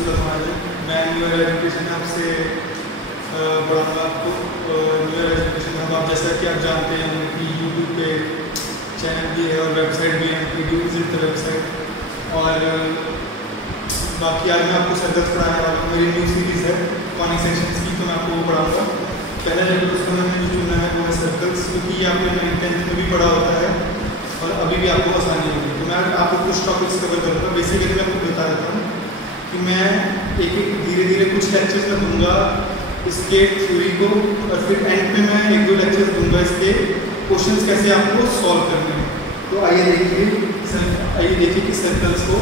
मैं new year education आपसे पढ़ाऊँगा आपको। न्यू ईयर एजुकेशन हम आप जैसा कि आप जानते हैं कि यूट्यूब पे चैनल भी है और वेबसाइट भी है, वीडियो विजिट द वेबसाइट। और बाकी आज मैं आपको सर्कल्स पढ़ाने वाला हूँ। मेरी न्यू सीरीज़ है कॉनिक सेक्शंस की, तो मैं आपको वो पढ़ाऊँगा। पहला चैप्टर उसका मैंने जो चुना है वो है सर्कल्स, क्योंकि ये आपने 9th-10th में भी पढ़ा होता है और अभी भी आपको आसानी होगी। तो मैं आपको कुछ टॉपिक्स कवर करूँगा। बेसिकली मैं आपको बता देता हूँ कि मैं एक धीरे धीरे कुछ लेक्चर्स में दूंगा इसके थ्योरी को, और फिर एंड पे मैं 1-2 लेक्चर्स दूंगा इसके क्वेश्चंस कैसे आपको सॉल्व करने हैं। तो आइए देखिए कि सर्कल्स को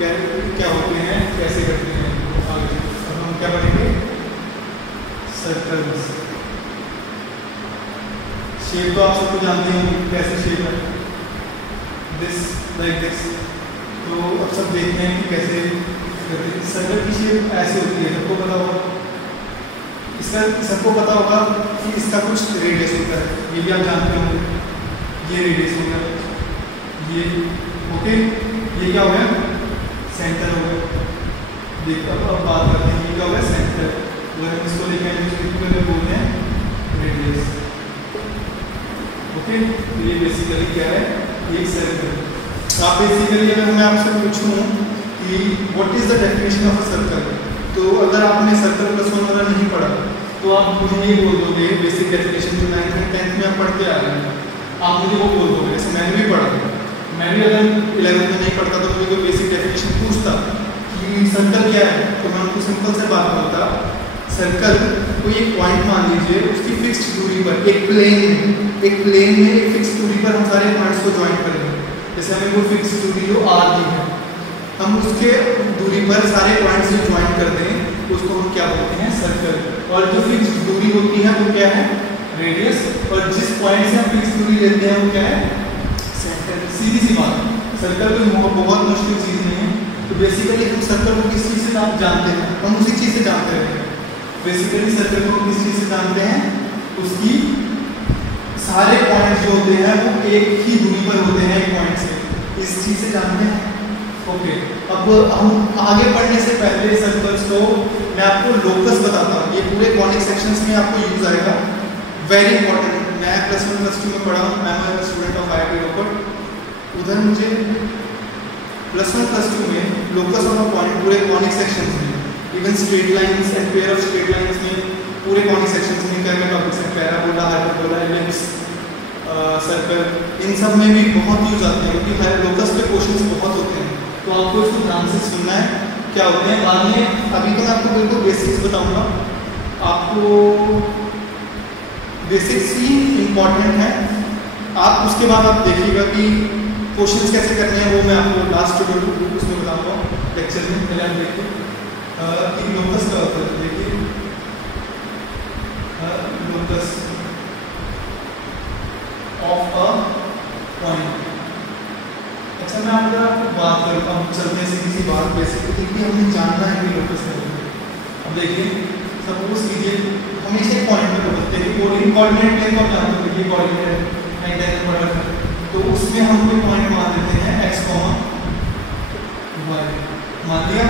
क्या होते हैं, कैसे करते हैं। आगे अब हम क्या पढ़ेंगे, सर्कल्स। शेप तो आप सबको जानते हैं कैसे शेप है, दिस लाइक दिस। तो अब सब देखते हैं कि कैसे सर्कल की शेप ऐसे होती है। सबको पता होगा, इसका सबको पता होगा कि इसका कुछ रेडियस होता है, ये भी आप जानते होंगे। ये रेडियस हो गया, ये ओके, ये क्या हो गया, सेंटर हो गया। देखो अब बात करते हैं, ये क्या हो गया, सेंटर। अगर हम इसको लेकर बोलते हैं रेडियस, ओके। तो ये बेसिकली क्या है, एक सर्कल। आप बेसिकली अगर मैं आपसे पूछूं कि what is the definition of a circle, तो अगर आपने सर्कल प्लस वन वाला नहीं पढ़ा तो आप मुझे ये बोल दोगे बेसिक डेफिनेशन जो 9th और 10th में आप पढ़ते आ रहे हैं, आप मुझे वो बोल दोगे। जैसे मैंने भी पढ़ा, मैं भी अगर 11th में नहीं पढ़ता तो मुझे कोई बेसिक डेफिनेशन पूछता कि सर्कल क्या है, तो मैं उनको सिंपल से बात बोलता, सर्कल कोई एक पॉइंट मान लीजिए, उसकी फिक्स्ड दूरी पर एक प्लेन में एक फिक्स दूरी पर हम सारे पॉइंट्स को ज्वाइन करेंगे। जैसे हमें वो फिक्स दूरी जो r दी है, हम उसके दूरी पर सारे पॉइंट्स जो ज्वाइन कर दें उसको हम क्या बोलते हैं, सर्कल। और जो फिक्स दूरी होती है वो क्या है, रेडियस। और जिस पॉइंट से हम फिक्स दूरी लेते हैं वो क्या है, सेंटर। सीधी सी बात, सर्कल कोई बहुत मुश्किल चीज़ नहीं है। तो बेसिकली हम सर्कल को किस चीज़ से आप जानते हैं, हम उसी चीज़ से जानते रहते हैं। बेसिकली सर्कल को किस चीज़ से जानते हैं, उसकी सारे पॉइंट जो होते हैं वो एक ही दूरी पर होते हैं एक पॉइंट से, इस चीज़ से जानते हैं, ओके। अब हम आगे बढ़ने से पहले सर्कल्स को मैं आपको लोकस बताता हूँ। ये पूरे कॉनिक सेक्शंस में आपको यूज आएगा, वेरी इंपॉर्टेंट। मैं +1+2 में पढ़ा हूँ, I am student of IIT रोपड़। उधर मुझे +1+2 में लोकस ऑफ अ पॉइंट पूरे कॉनिक सेक्शंस में, even straight lines and pair of straight lines में, पूरे कॉनिक सेक्शंस में कई टॉपिक्स हैं, पैराबोला, हाइपरबोला, एलिप्स, सर्कल, इन सब में भी बहुत यूज आते हैं, क्योंकि लोकस पे क्वेश्चंस बहुत होते हैं। तो आपको इसको ध्यान से सुनना है क्या होते हैं बाद में। अभी तो मैं आपको बिल्कुल बेसिक्स बताऊंगा, आपको बेसिक्स ही इम्पॉर्टेंट है। आप उसके बाद आप देखिएगा कि क्वेश्चंस कैसे करने हैं, वो मैं आपको लास्ट ट्यूटोरियल उसमें बताऊंगा लेक्चर में। पहले आप देखिए कि लोकस का होता है। देखिए लोकस ऑफ अ पॉइंट। अच्छा, मैं आपको बात करता हूँ, चलते हैं सीधी सी बात। बेसिकली कि हमें जानना है कि लोकस क्या है। अब देखिए, सपोज कीजिए हमेशा एक पॉइंट पे बोलते हैं कि कोऑर्डिनेट प्लेन को जानते हैं, ये कोऑर्डिनेट है 9th में पढ़ा था, तो उसमें हम कोई पॉइंट मान देते हैं x, y, मान लिया।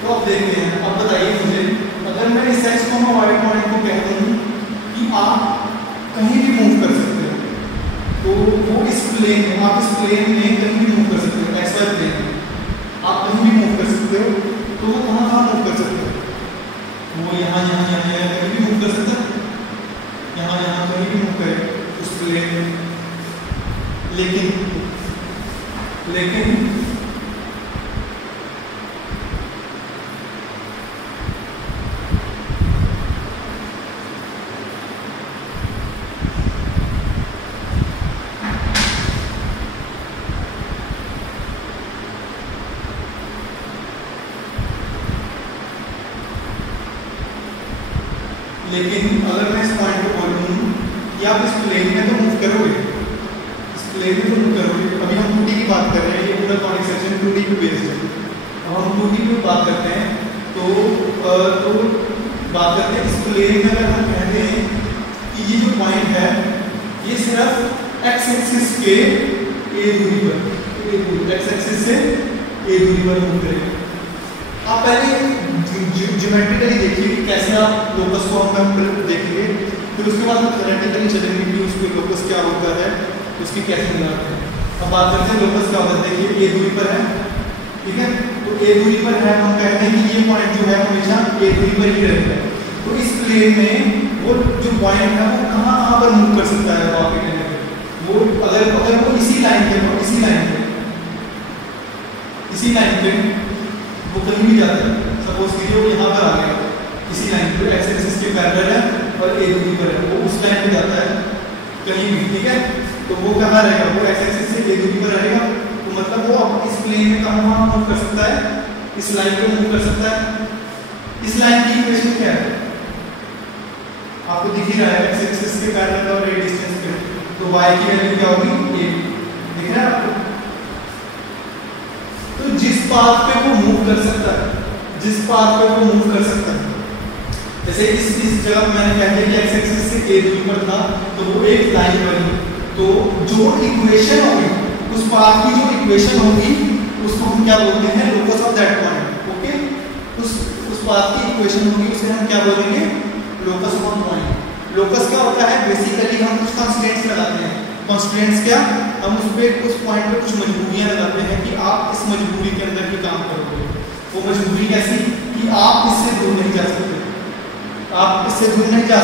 तो अब देखते हैं, अब बताइए मुझे, अगर मैं इस x, y पॉइंट को कहता हूँ कि आप कहीं भी मूव कर सकते हो, तो वो इस प्लेन में, आप इस प्लेन में कहीं भी मूव कर सकते हो, XY प्लेन में आप कहीं भी मूव कर सकते हो। तो वो कहाँ मूव कर सकते हो, वो यहाँ कहीं भी मूव कर सकता है, यहाँ कहीं भी मूव करे उस प्लेन में। लेकिन अगर मैं इस पॉइंट को बोलूँ कि आप इस प्लेन में तो मूव करोगे, इस प्लेन में तो मूव करोगे। अभी हम 2D की बात कर रहे हैं, ये पूरा कॉनिक सेक्शन 2D पे बेस्ड है। अब हम 2D पे बात करते हैं, तो बात करते हैं इस प्लेन में। अगर हम कहते हैं कि ये जो पॉइंट है ये सिर्फ x एक्सिस के a दूरी पर, x एक्सिस से a दूरी पर मूव करेगा। आप पहले ज्योमेट्रिकली देखिए कि कैसे आप लोकस को हम देखेंगे, फिर उसके बाद हम थ्योरेटिकली चलेंगे कि उसके लोकस क्या होता है, उसकी कैसे बनाते हैं। अब बात करते हैं लोकस क्या होता है। देखिए ए दूरी पर है, ठीक है, तो ए दूरी पर है, हम कहते हैं कि ये पॉइंट जो है हमेशा ए दूरी पर ही रहेगा। तो इस प्लेन में वो जो पॉइंट है वो कहाँ पर मूव कर सकता है, वो आपके कहने पे वो अगर वो इसी लाइन पे वो कहीं भी जाता है, सपोज कीजिए वो यहाँ पर आ गया, इसी लाइन पे एक्स एक्सिस के पैरेलल है और ए दूरी पर है, वो उस लाइन पे जाता है कहीं भी, ठीक है, तो वो कहाँ रहेगा, वो एक्स एक्सिस से ए दूरी पर रहेगा। तो मतलब वो इस प्लेन में कहाँ मूव कर सकता है, इस लाइन पे मूव कर सकता है। इस लाइन की इक्वेशन क्या है, आपको दिख ही रहा है, एक्स एक्सिस के पैरेलल और ए डिस्टेंस पे, तो y की वैल्यू क्या होगी, a, दिख रहा है आपको। तो जिस पाथ पे वो मूव कर सकता है, जैसे इस जगह मैंने कहते हैं कि एक्स एक्सिस से a दूरी पर था, तो वो एक लाइन पर ही, तो जो इक्वेशन होगी उस पाथ की, जो इक्वेशन होगी उसको हम क्या बोलते हैं, locus of that point. Okay, उस पाथ की इक्वेशन होगी उसे हम क्या बोलेंगे, लोकस ऑफ पॉइंट। लोकस क्या होता है, बेसिकली हम कुछ कंस्ट्रेंट्स लगाते हैं। कंस्ट्रेंट्स क्या, हम उस पे उस पॉइंट पे कुछ मजबूरियां लगाते हैं कि आप इस मजबूरी के अंदर भी काम करोगे। वो मजबूरी कैसी, कि आप इससे दूर नहीं जा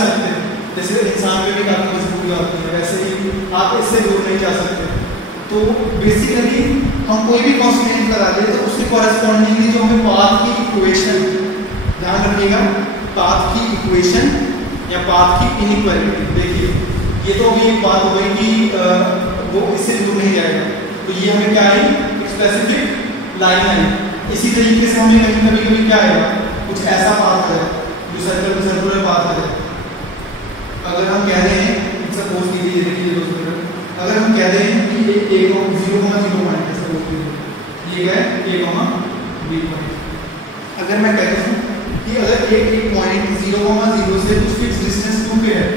सकते, जैसे इंसान में भी काफी मजबूरियां होती है, वैसे ही आप इससे दूर नहीं जा सकते। तो बेसिकली हम कोई भी कंस्ट्रेंट लगा दे तो उससे कॉरेस्पॉन्डिंगली जो हमें पाथ की इक्वेशन, ध्यान रखिएगा, पाथ की इक्वेशन या पाथ की इनइक्वालिटी, देखिए ये तो अभी एक बात हो गई कि वो इससे दूर नहीं जाएगा, तो ये हमें क्या आई, स्पेसिफिक लाइन आई। इसी तरीके से हमें कभी क्या आएगा, कुछ ऐसा पाथ है जो सर्कुलर पाथ है। अगर हम कह रहे हैं, सपोज कीजिए, देखिए दोस्तों, अगर हम कह रहे हैं कि ये 0,0 पॉइंट है, सपोज कीजिए ये है a,b पॉइंट। अगर मैं कहता हूँ कि अगर एक पॉइंट 0,0 से कुछ फिक्स डिस्टेंस 2 पे है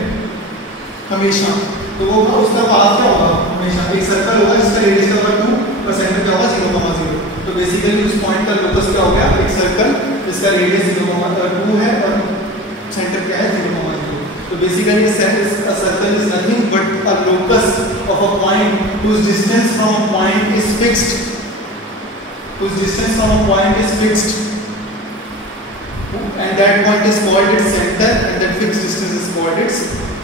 हमेशा, तो वो उसका पाथ क्या होगा, हमेशा एक सर्कल होगा जिसका रेडियस का 2 और सेंटर क्या होगा 0,0। तो बेसिकली उस पॉइंट का लोकस क्या हो गया, एक सर्कल जिसका रेडियस 0,2 है और सेंटर क्या है 0,0। तो basically a circle is nothing but a locus of a point whose distance from a point is fixed, and that point is called its center and that fixed distance is called its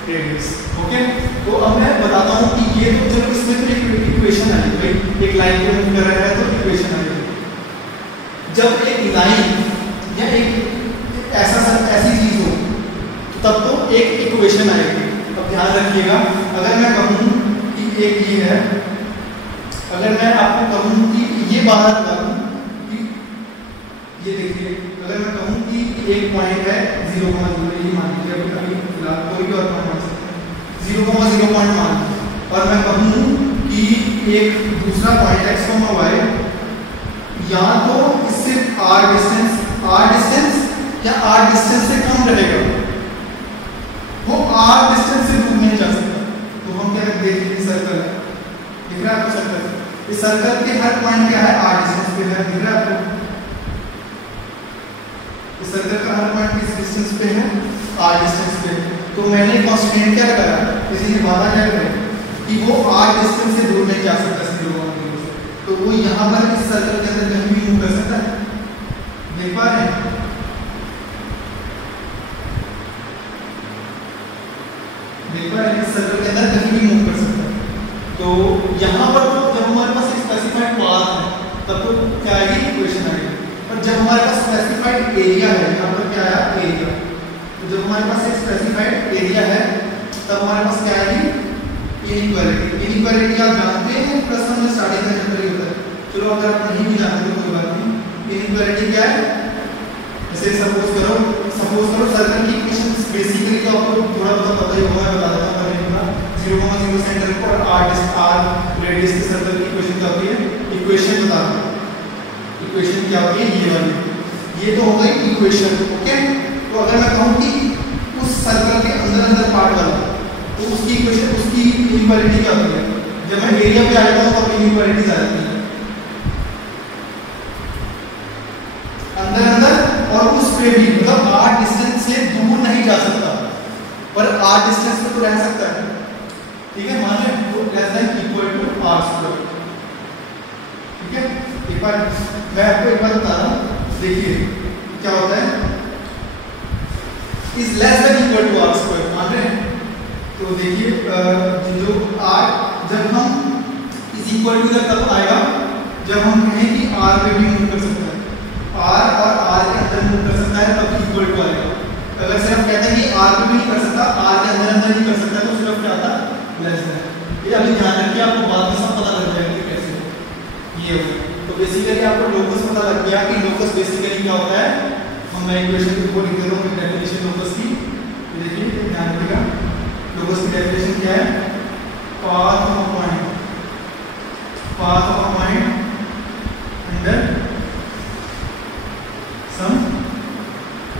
radius। Okay, तो अब मैं बताता हूँ कि ये तो चलो इसमें तो एक इक्वेशन आई भाई, एक लाइन को मूव कर रहा है तो इक्वेशन आई। जब एक लाइन या एक ऐसी चीज हो तब तो एक इक्वेशन आएगी। अब ध्यान रखिएगा, अगर मैं कहूँ कि एक ये है, अगर मैं आपको कहूँ कि ये बाहर कहूँ कि ये देखिए, अगर मैं कहूँ कि एक पॉइंट है 0,0, ये मान लीजिए, अभी फिलहाल कोई भी और पॉइंट मान सकते हैं, 0,0 पॉइंट मान लीजिए, और मैं कहूँ कि एक दूसरा पॉइंट x, y या तो इससे r डिस्टेंस या r डिस्टेंस से कम रहेगा, वो r डिस्टेंस से दूर नहीं जा सकता। तो हम क्या देखिए, सर्कल है, दिख रहा है आपको सर्कल, इस सर्कल के हर पॉइंट क्या है, r डिस्टेंस पे है, दिख रहा है आपको, इस सर्कल का हर पॉइंट किस डिस्टेंस पे है, r डिस्टेंस पे। तो मैंने कांस्टेंट क्या लगाया, किसी ने वादा क्या लगाया कि वो r डिस्टेंस से दूर नहीं जा सकता 0,0 से, तो वो यहाँ पर इस सर्कल के अंदर कहीं भी मूव कर सकता है, देख पा रहे हैं, इस सर्कल के अंदर कहीं भी मूव कर सकता है। तो यहाँ पर तो जब हमारे पास स्पेसिफाइड पाथ है तब तो क्या आएगी, इक्वेशन आएगी। और जब हमारे पास स्पेसिफाइड एरिया है, यहाँ पर क्या आया, एरिया, तो जब हमारे पास एक स्पेसिफाइड एरिया है तब हमारे पास क्या आएगी, इनइक्वालिटी। आप जानते हैं, प्लस वन में स्टार्टिंग का चैप्टर ही होता है, चलो अगर आप नहीं भी जानते तो कोई बात नहीं। इनइक्वालिटी क्या है, जैसे सपोज करो सर्कल की इक्वेशन बेसिकली तो आपको थोड़ा बहुत पता ही होगा, बता देता हूं, 0,0 सेंटर पर r रेडियस के सर्कल की इक्वेशन क्या होती है, इक्वेशन बता दो, इक्वेशन क्या होती है, ये वाली, ये तो हो गई इक्वेशन। ओके, तो अगर मैं कहूं कि उस सर्कल के अंदर पार्ट वाला, तो उसकी इक्वेशन, उसकी इनइक्वालिटी क्या होती है, जब मैं एरिया पे आ जाता हूं तब इनइक्वालिटीज आ जाती है, अंदर और उस पे भी मतलब r डिस्टेंस से दूर नहीं जा सकता, पर r डिस्टेंस पे तो रह सकता है, ठीक है, मान लें तो less than equal to r square, ठीक है। एक बार मैं आपको एक बार बता रहा हूँ, देखिए क्या होता है, is less than equal to r square, मान रहे हैं, तो देखिए जो r जब हम इज इक्वल टू इधर तब आएगा जब हम कहें कि r पे भी मूव कर सकता है, r और r के अंदर मूव कर सकता है तब इक्वल टू आएगा। अगर सिर्फ कहते हैं कि r पे भी नहीं कर सकता, r के अंदर अंदर नहीं कर सकता, तो सिर्फ क्या आता है लेस देन। ये अभी ध्यान रखिए, आपको बाद में सब पता लग जाएगा कि कैसे ये होगा। तो बेसिकली आपको लोकस पता लग गया कि लोकस बेसिकली क्या होता है। हम मैं इक्वेशन के ऊपर लिख दे रहा हूँ डेफिनेशन लोकस की, देखिए ध्यान रखिएगा, लोकस की डेफिनेशन क्या है, path of a point, path of a point under some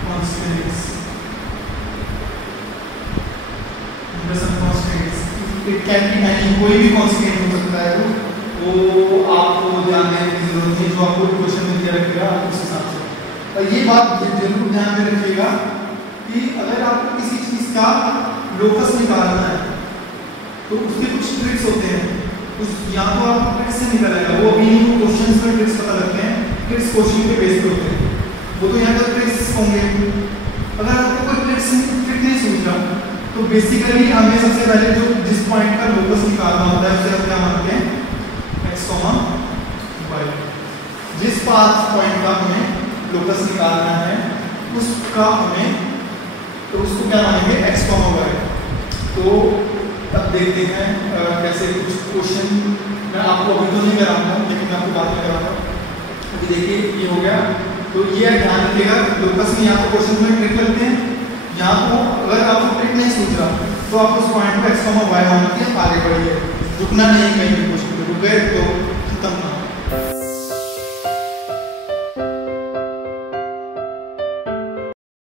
constraints, under some constraints, it can be any, कोई भी constraint हो सकता है, वो आपको ध्यान देने की जरूरत है, जो आपको क्वेश्चन में दिया रखेगा उस हिसाब से। और ये बात जरूर ध्यान में रखिएगा कि अगर आपको किसी चीज का लोकस निकालना है तो उसके कुछ ट्रिक्स होते हैं, उस या तो आप ट्रिक्स से निकलेगा, वो अभी क्वेश्चंस में ट्रिक्स पता लगते हैं, ट्रिक्स क्वेश्चन के बेस पे होते हैं, वो तो यहाँ पर ट्रिक्स होंगे। अगर आपको कोई ट्रिक नहीं सूझ रहा तो बेसिकली हमें सबसे पहले जो जिस पॉइंट का लोकस निकालना होता है उसे हम क्या मानते हैं, x, y। जिस पाथ पॉइंट का हमें लोकस निकालना है उसका हमें, तो उसको क्या मानेंगे, x, y। तो अब देखते हैं कैसे कुछ क्वेश्चन, मैं आपको अभी तो नहीं कराऊंगा लेकिन मैं आपको बाद में कराऊंगा। अभी देखिए ये हो गया, तो ये ध्यान रखिएगा लोकस में यहाँ पर क्वेश्चन में ट्रिक लगते हैं, यहाँ को अगर आपको ट्रिक नहीं सूझ रहा तो आप उस पॉइंट को x, y मान के आगे बढ़िए, रुकना नहीं कहीं भी, क्वेश्चन पे रुक गए तो खत्म।